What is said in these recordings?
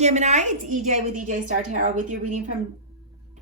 Gemini, it's EJ with EJ Star Tarot with your reading from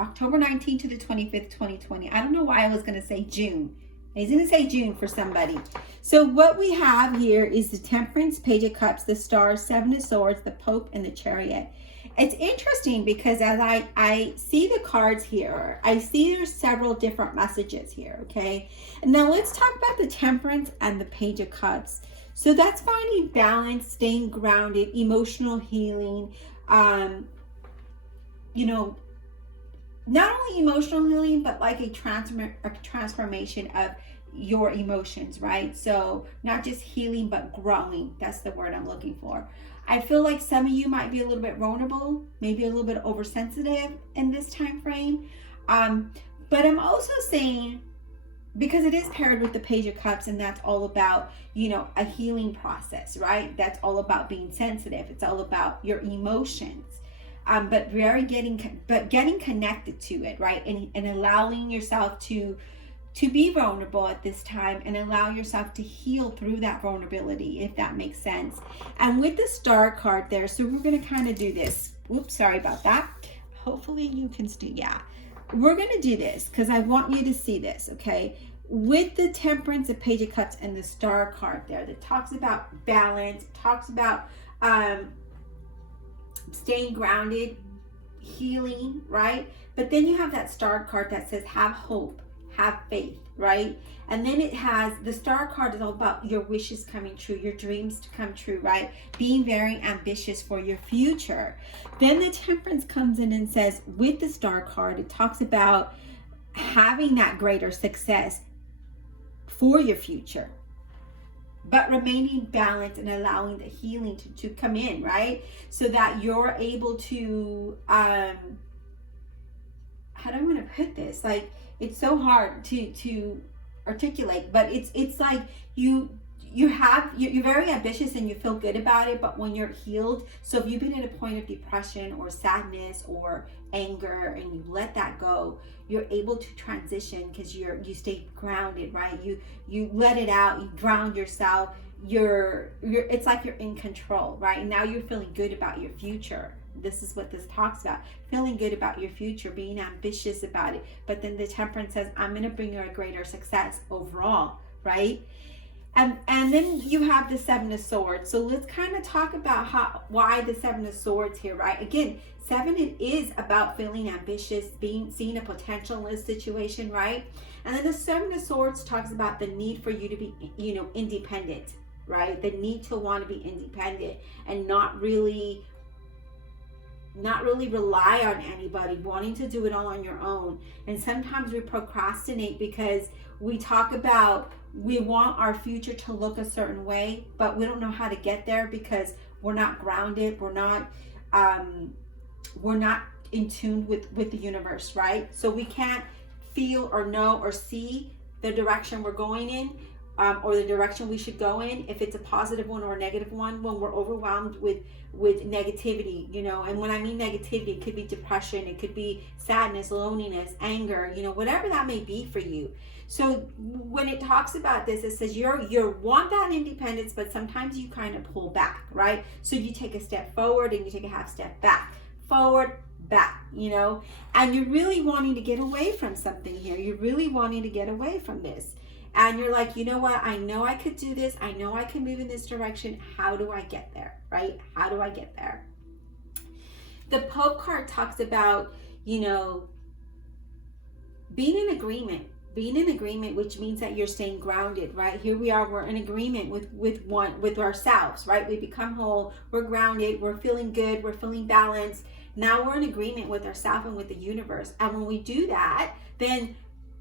October 19th to the 25th, 2020. I don't know why I was going to say June. I was going to say June for somebody. So what we have here is the Temperance, Page of Cups, the Star, Seven of Swords, the Pope, and the Chariot. It's interesting because as I see the cards here, I see there's several different messages here, okay? And now let's talk about the Temperance and the Page of Cups. So that's finding balance, staying grounded, emotional healing, not only emotional healing, but like a transformation of your emotions, right? So not just healing, but growing. That's the word I'm looking for. I feel like some of you might be a little bit vulnerable, maybe a little bit oversensitive in this time frame. But I'm also saying, because it is paired with the Page of Cups, and that's all about, a healing process, right? That's all about being sensitive. It's all about your emotions. But getting connected to it, right? And allowing yourself to be vulnerable at this time and allow yourself to heal through that vulnerability, if that makes sense. And with the Star card there, so we're going to kind of do this. Oops, sorry about that. Hopefully you can still, yeah. We're going to do this because I want you to see this, okay? With the Temperance, the Page of Cups, and the Star card there that talks about balance, talks about staying grounded, healing, right? But then you have that Star card that says have hope, have faith, right? And then it has, the Star card is all about your wishes coming true, your dreams to come true, right? Being very ambitious for your future. Then the Temperance comes in and says, with the Star card, it talks about having that greater success for your future, but remaining balanced and allowing the healing to come in, right? So that you're able to, how do I want to put this? Like, it's so hard to articulate, but it's like you're very ambitious and you feel good about it, but when you're healed, so if you've been at a point of depression or sadness or anger and you let that go, you're able to transition because you stay grounded, right? You let it out, you ground yourself, it's like you're in control, right? And now you're feeling good about your future. This is what this talks about, feeling good about your future, being ambitious about it. But then the Temperance says, I'm going to bring you a greater success overall, right? And then you have the Seven of Swords. So let's kind of talk about why the Seven of Swords here, right? Again, seven, it is about feeling ambitious, seeing a potential in a situation, right? And then the Seven of Swords talks about the need for you to be, independent, right? The need to want to be independent and not really rely on anybody, wanting to do it all on your own. And sometimes we procrastinate because we talk about we want our future to look a certain way, but we don't know how to get there because we're not grounded, we're not in tune with the universe, right? So we can't feel or know or see the direction we're going in, or the direction we should go in, if it's a positive one or a negative one, when we're overwhelmed with negativity, and when I mean negativity, it could be depression, it could be sadness, loneliness, anger, whatever that may be for you. So when it talks about this, it says you want that independence, but sometimes you kind of pull back, right? So you take a step forward and you take a half step back, forward, back, and you're really wanting to get away from something here. You're really wanting to get away from this. And you're like, you know what? I know I could do this. I know I can move in this direction. How do I get there, right? How do I get there? The Pope card talks about, being in agreement, which means that you're staying grounded, right? Here we are, we're in agreement with ourselves, right? We become whole, we're grounded, we're feeling good, we're feeling balanced. Now we're in agreement with ourselves and with the universe. And when we do that, then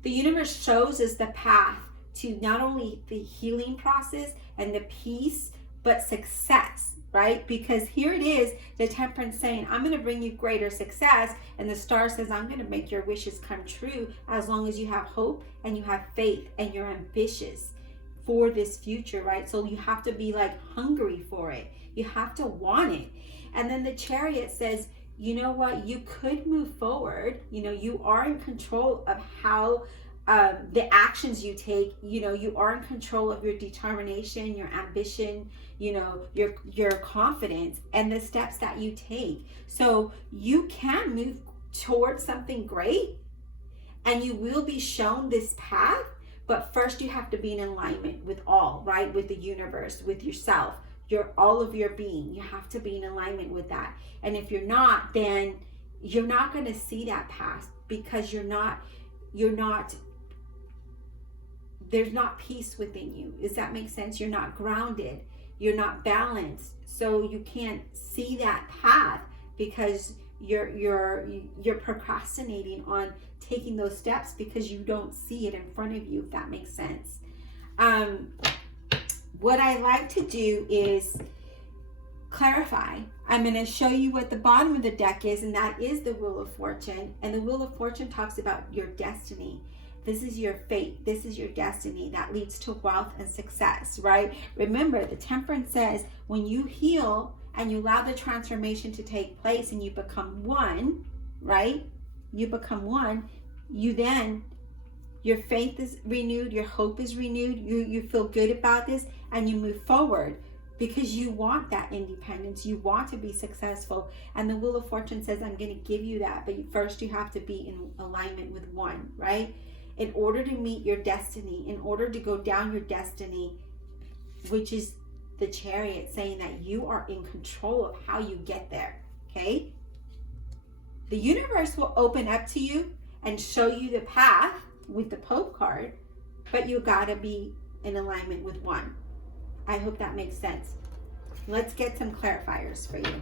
the universe shows us the path to not only the healing process and the peace, but success, right? Because here it is, the Temperance saying, I'm going to bring you greater success. And the Star says, I'm going to make your wishes come true as long as you have hope and you have faith and you're ambitious for this future, right? So you have to be like hungry for it. You have to want it. And then the Chariot says, you know what? You could move forward. You are in control of how the actions you take, you know, you are in control of your determination, your ambition, you know, your confidence, and the steps that you take. So you can move towards something great, and you will be shown this path. But first you have to be in alignment with all, right? With the universe, with yourself, all of your being. You have to be in alignment with that. And if you're not, then you're not going to see that path, because there's not peace within you. Does that make sense? You're not grounded. You're not balanced. So you can't see that path, because you're procrastinating on taking those steps because you don't see it in front of you, if that makes sense. What I like to do is clarify. I'm going to show you what the bottom of the deck is, and that is the Wheel of Fortune. And the Wheel of Fortune talks about your destiny. This is your fate. This is your destiny that leads to wealth and success, right? Remember, the Temperance says when you heal and you allow the transformation to take place and you become one, right? You become one, your faith is renewed, your hope is renewed, you feel good about this, and you move forward because you want that independence, you want to be successful. And the Wheel of Fortune says, I'm going to give you that, but first you have to be in alignment with one, right? In order to meet your destiny, in order to go down your destiny, which is the Chariot, saying that you are in control of how you get there, okay? The universe will open up to you and show you the path with the Pope card, but you gotta be in alignment with one. I hope that makes sense. Let's get some clarifiers for you.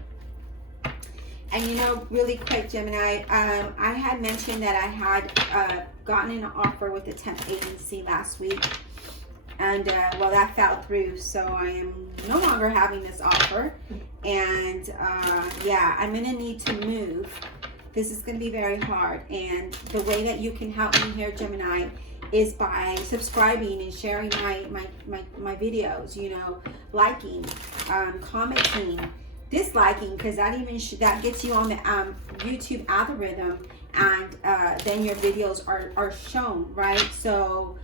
And you know, really quick, Gemini, I had mentioned that I had gotten an offer with a temp agency last week. And well, that fell through, so I am no longer having this offer. And yeah, I'm gonna need to move. This is gonna be very hard. And the way that you can help me here, Gemini, is by subscribing and sharing my videos, you know, liking, commenting, disliking, because that gets you on the YouTube algorithm, and then your videos are shown, right? So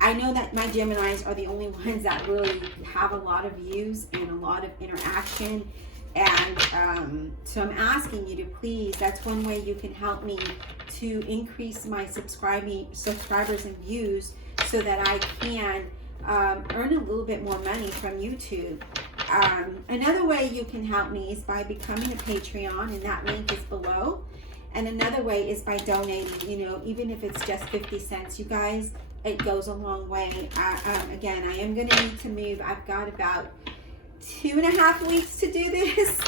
I know that my Geminis are the only ones that really have a lot of views and a lot of interaction. And so I'm asking you to please, that's one way you can help me to increase my subscribers and views, so that I can earn a little bit more money from YouTube. Another way you can help me is by becoming a Patreon, and that link is below. And another way is by donating, you know, even if it's just 50 cents, you guys, it goes a long way. Again, I am going to need to move. I've got about 2.5 weeks to do this.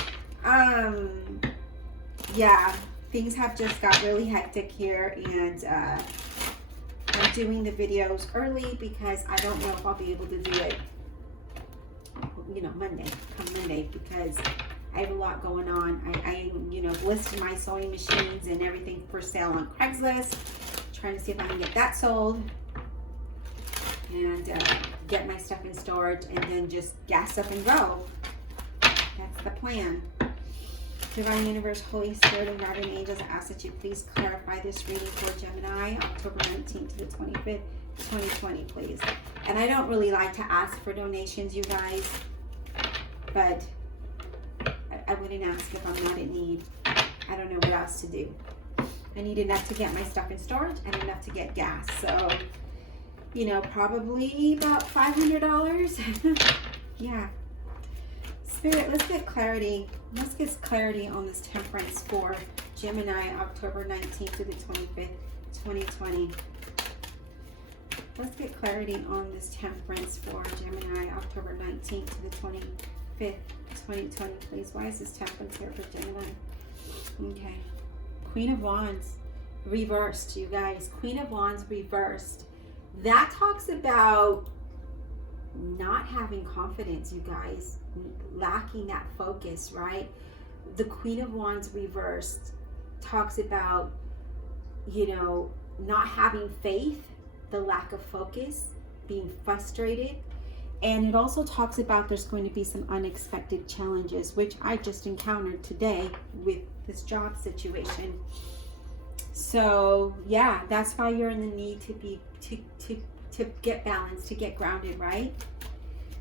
Yeah, things have just got really hectic here, and I'm doing the videos early because I don't know if I'll be able to do it, you know, come Monday, because I have a lot going on. I you know, listed my sewing machines and everything for sale on Craigslist, trying to see if I can get that sold, and get my stuff in storage, and then just gas up and go. That's the plan. Divine Universe, Holy Spirit, and Guardian Angels, I ask that you please clarify this reading for Gemini, October 19th to the 25th, 2020, please. And I don't really like to ask for donations, you guys, but I wouldn't ask if I'm not in need. I don't know what else to do. I need enough to get my stuff in storage and enough to get gas. So, you know, probably about $500. Yeah. Spirit, let's get clarity. Let's get clarity on this Temperance for Gemini, October 19th to the 25th, 2020. Let's get clarity on this Temperance for Gemini, October 19th to the 25th, 2020, please. Why is this Temperance here for Gemini? Okay. Queen of Wands reversed, you guys. Queen of Wands reversed. That talks about not having confidence, you guys, lacking that focus, right? The Queen of Wands reversed talks about, you know, not having faith, the lack of focus, being frustrated. And it also talks about there's going to be some unexpected challenges, which I just encountered today with this job situation. So yeah, that's why you're in the need to be to get balanced, to get grounded, right?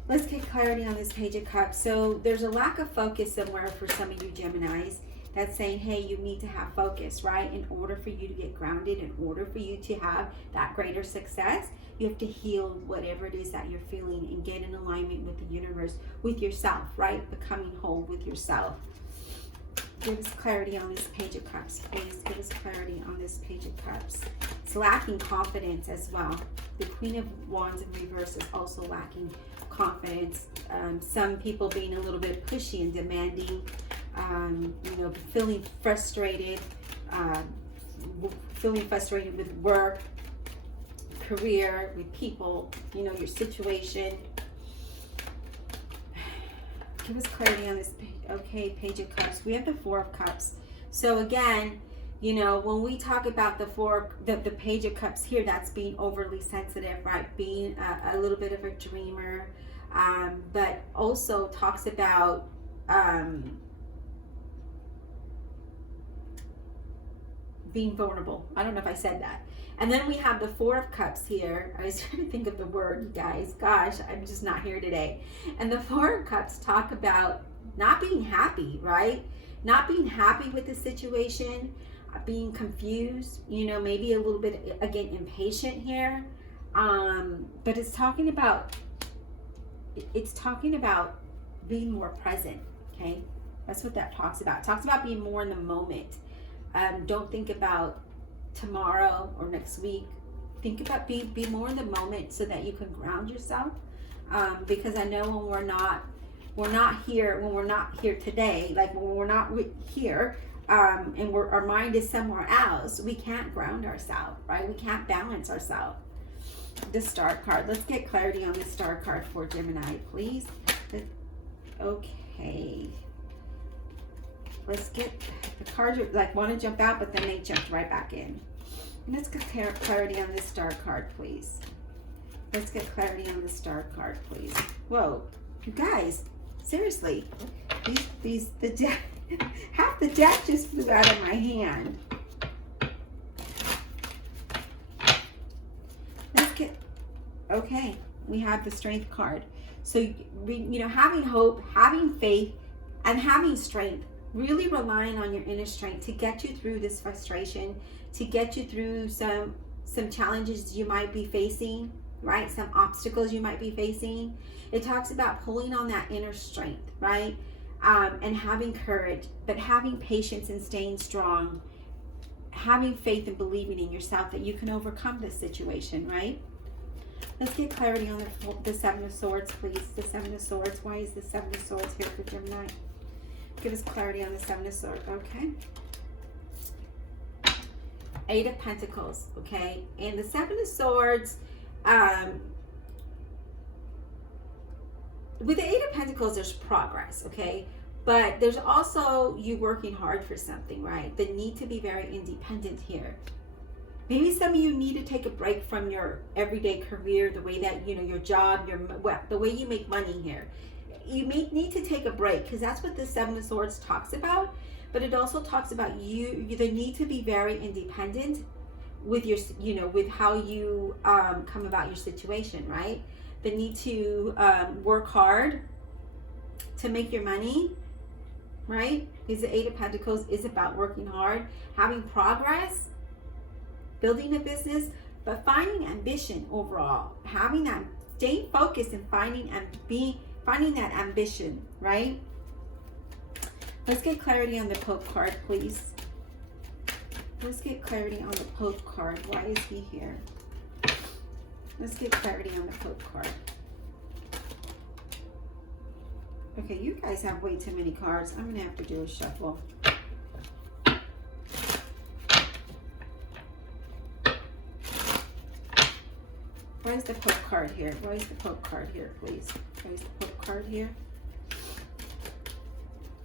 Let's get clarity on this Page of Cups. So there's a lack of focus somewhere for some of you Geminis. That's saying, hey, you need to have focus, right? In order for you to get grounded, in order for you to have that greater success, you have to heal whatever it is that you're feeling and get in alignment with the universe, with yourself, right? Becoming whole with yourself. Give us clarity on this Page of Cups, please. Give us clarity on this Page of Cups. It's lacking confidence as well. The Queen of Wands in reverse is also lacking confidence. Some people being a little bit pushy and demanding, you know, feeling frustrated with work, career, with people, you know, your situation. Give us clarity on this. Okay, Page of Cups. We have the Four of Cups. So again, you know, when we talk about the Page of Cups here, that's being overly sensitive, right? Being a little bit of a dreamer, but also talks about being vulnerable. I don't know if I said that. And then we have the Four of Cups here. I was trying to think of the word, you guys. Gosh, I'm just not here today. And the Four of Cups talk about not being happy, right? Not being happy with the situation, being confused, you know, maybe a little bit, again, impatient here. But it's talking about being more present, okay? That's what that talks about. It talks about being more in the moment. Don't think about tomorrow or next week. Think about be more in the moment so that you can ground yourself. Because I know when we're not here today, like when we're not here, and our mind is somewhere else, we can't ground ourselves, right? We can't balance ourselves. The Star card. Let's get clarity on the Star card for Gemini, please. Okay. Let's get the cards are like want to jump out, but then they jumped right back in. Let's get clarity on this Star card, please. Let's get clarity on the Star card, please. Whoa, you guys, seriously, the deck, half the deck just flew out of my hand. Let's get, okay, we have the Strength card. So, you know, having hope, having faith, and having strength. Really relying on your inner strength to get you through this frustration, to get you through some challenges you might be facing, right? Some obstacles you might be facing. It talks about pulling on that inner strength, right? And having courage, but having patience and staying strong, having faith and believing in yourself that you can overcome this situation, right? Let's get clarity on the Seven of Swords, please. The Seven of Swords. Why is the Seven of Swords here for Gemini? Give us clarity on the Seven of Swords. Okay. Eight of Pentacles. Okay. And the Seven of Swords, with the Eight of Pentacles, there's progress. Okay. But there's also you working hard for something, right? The need to be very independent here. Maybe some of you need to take a break from your everyday career, the way that, you know, your job, the way you make money here. You may need to take a break because that's what the Seven of Swords talks about. But it also talks about the need to be very independent with your, you know, with how you come about your situation, right? The need to work hard to make your money, right? Because the Eight of Pentacles is about working hard, having progress, building a business, but finding ambition overall, having that, staying focused and finding that ambition, right? Let's get clarity on the Pope card, please. Let's get clarity on the Pope card. Why is he here? Let's get clarity on the Pope card. Okay, you guys have way too many cards. I'm going to have to do a shuffle. Why is the Pope card here? Why is the Pope card here, please? Why is the Pope card here?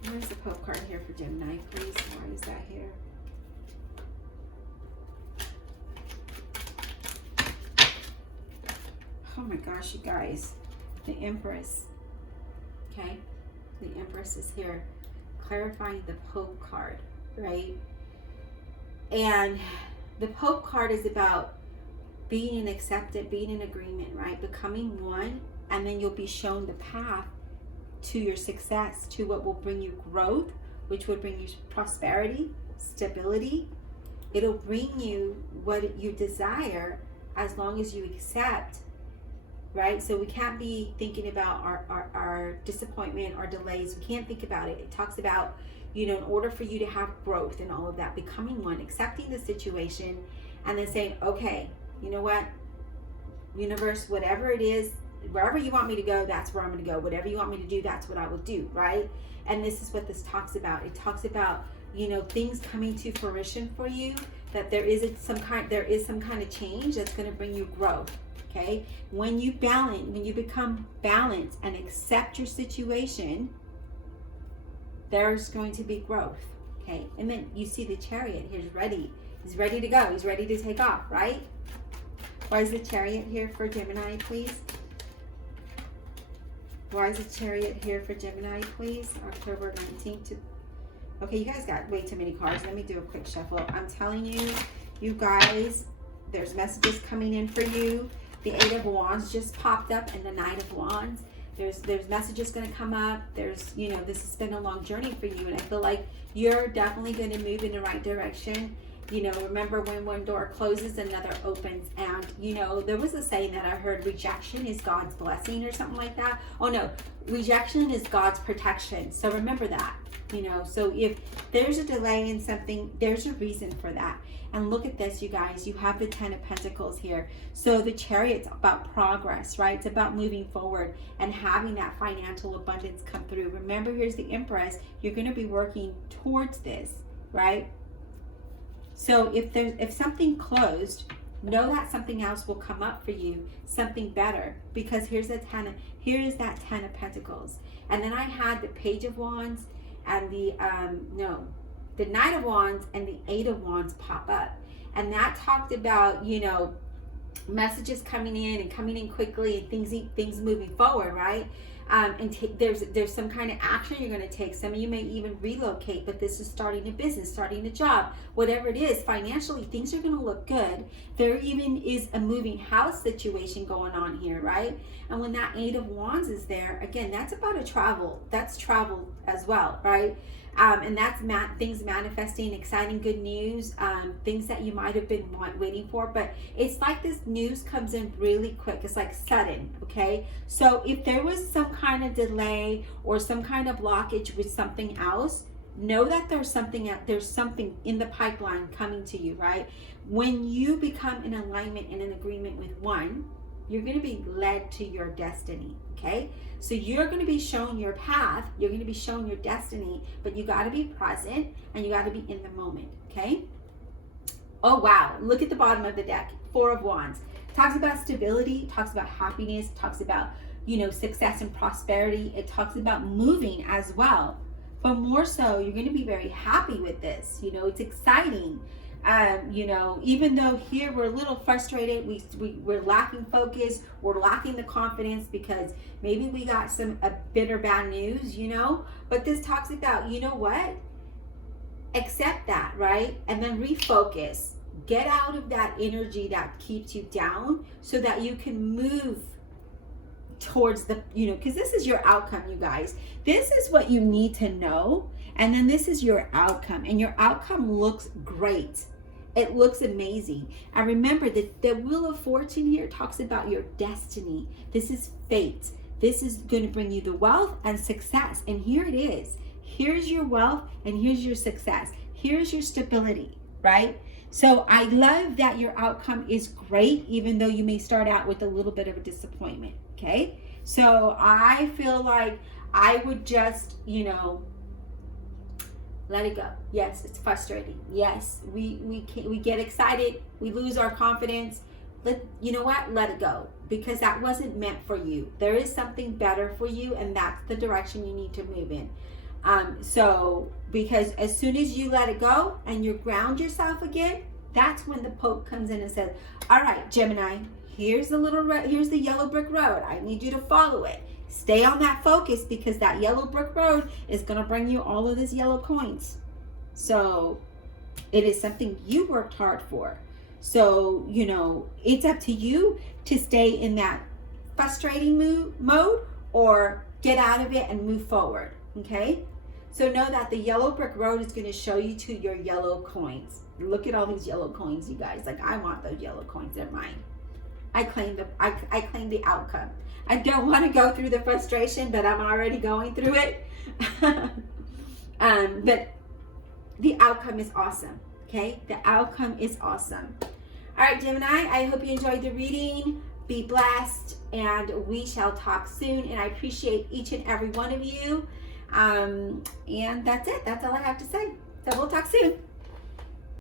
Why is the Pope card here for Gemini, please? Why is that here? Oh my gosh, you guys. The Empress. Okay? The Empress is here. Clarifying the Pope card, right? And the Pope card is about being accepted, being in agreement, right? Becoming one, and then you'll be shown the path to your success, to what will bring you growth, which will bring you prosperity, stability. It'll bring you what you desire as long as you accept, right? So we can't be thinking about our disappointment, our delays. We can't think about it. It talks about, you know, in order for you to have growth and all of that, becoming one, accepting the situation, and then saying, okay, you know what, universe, whatever it is, wherever you want me to go, that's where I'm going to go. Whatever you want me to do, that's what I will do, right? And this is what this talks about. It talks about, you know, things coming to fruition for you, that there is some kind of change that's going to bring you growth. Okay, when you become balanced and accept your situation, there's going to be growth. Okay, and then you see the Chariot. He's ready to go. He's ready to take off, right? Why is the Chariot here for Gemini, please? Why is the Chariot here for Gemini, please? October 19th to... Okay, you guys got way too many cards. Let me do a quick shuffle. I'm telling you, you guys, there's messages coming in for you. The Eight of Wands just popped up, and the Knight of Wands. There's messages going to come up. There's, you know, this has been a long journey for you, and I feel like you're definitely going to move in the right direction. You know, remember, when one door closes, another opens. And, you know, there was a saying that I heard, rejection is God's blessing or something like that. Oh, no, rejection is God's protection. So remember that, you know. So if there's a delay in something, there's a reason for that. And look at this, you guys. You have the Ten of Pentacles here. So the Chariot's about progress, right? It's about moving forward and having that financial abundance come through. Remember, here's the Empress. You're going to be working towards this, right? So if something closed, know that something else will come up for you, something better, because here is that Ten of Pentacles. And then I had the Page of Wands and the Knight of Wands and the Eight of Wands pop up. And that talked about, you know, messages coming in and coming in quickly, and things moving forward, right? There's some kind of action you're going to take. Some of you may even relocate, but this is starting a business, starting a job, whatever it is. Financially, things are going to look good. There even is a moving house situation going on here, right? And when that Eight of Wands is there, again, that's about a travel. That's travel as well, right? And that's things manifesting, exciting good news, things that you might have been waiting for. But it's like this news comes in really quick. It's like sudden, okay? So if there was some kind of delay or some kind of blockage with something else, know that there's something in the pipeline coming to you, right? When you become in alignment and in agreement with one, you're going to be led to your destiny, okay? So you're going to be shown your path, you're going to be shown your destiny, but you got to be present and you got to be in the moment, okay? Oh, wow. Look at the bottom of the deck. Four of Wands. Talks about stability, talks about happiness, talks about, you know, success and prosperity. It talks about moving as well. But more so, you're going to be very happy with this. You know, it's exciting. You know, even though here we're a little frustrated, we're lacking focus, we're lacking the confidence because maybe we got a bitter bad news, you know, but this talks about, you know what, accept that, right? And then refocus, get out of that energy that keeps you down so that you can move towards the, you know, because this is your outcome, you guys. This is what you need to know, and then this is your outcome, and your outcome looks great. It looks amazing. And remember that the Wheel of Fortune here talks about your destiny. This is fate. This is going to bring you the wealth and success. And here it is. Here's your wealth and here's your success. Here's your stability, right? So I love that your outcome is great, even though you may start out with a little bit of a disappointment, okay? So I feel like I would just, you know, let it go. Yes, it's frustrating. Yes, we get excited. We lose our confidence. You know what? Let it go, because that wasn't meant for you. There is something better for you, and that's the direction you need to move in. So because as soon as you let it go and you ground yourself again, that's when the Pope comes in and says, all right, Gemini, here's the yellow brick road. I need you to follow it. Stay on that focus, because that yellow brick road is going to bring you all of these yellow coins. So It is something you worked hard for. So, it's up to you to stay in that frustrating mode or get out of it and move forward, okay? So know that the yellow brick road is going to show you to your yellow coins. Look at all these yellow coins, you guys. Like, I want those yellow coins. They're mine. I claim the outcome. I don't want to go through the frustration, but I'm already going through it. But the outcome is awesome, okay? The outcome is awesome. All right, Gemini, I hope you enjoyed the reading. Be blessed, and we shall talk soon. And I appreciate each and every one of you. And that's it. That's all I have to say. So we'll talk soon.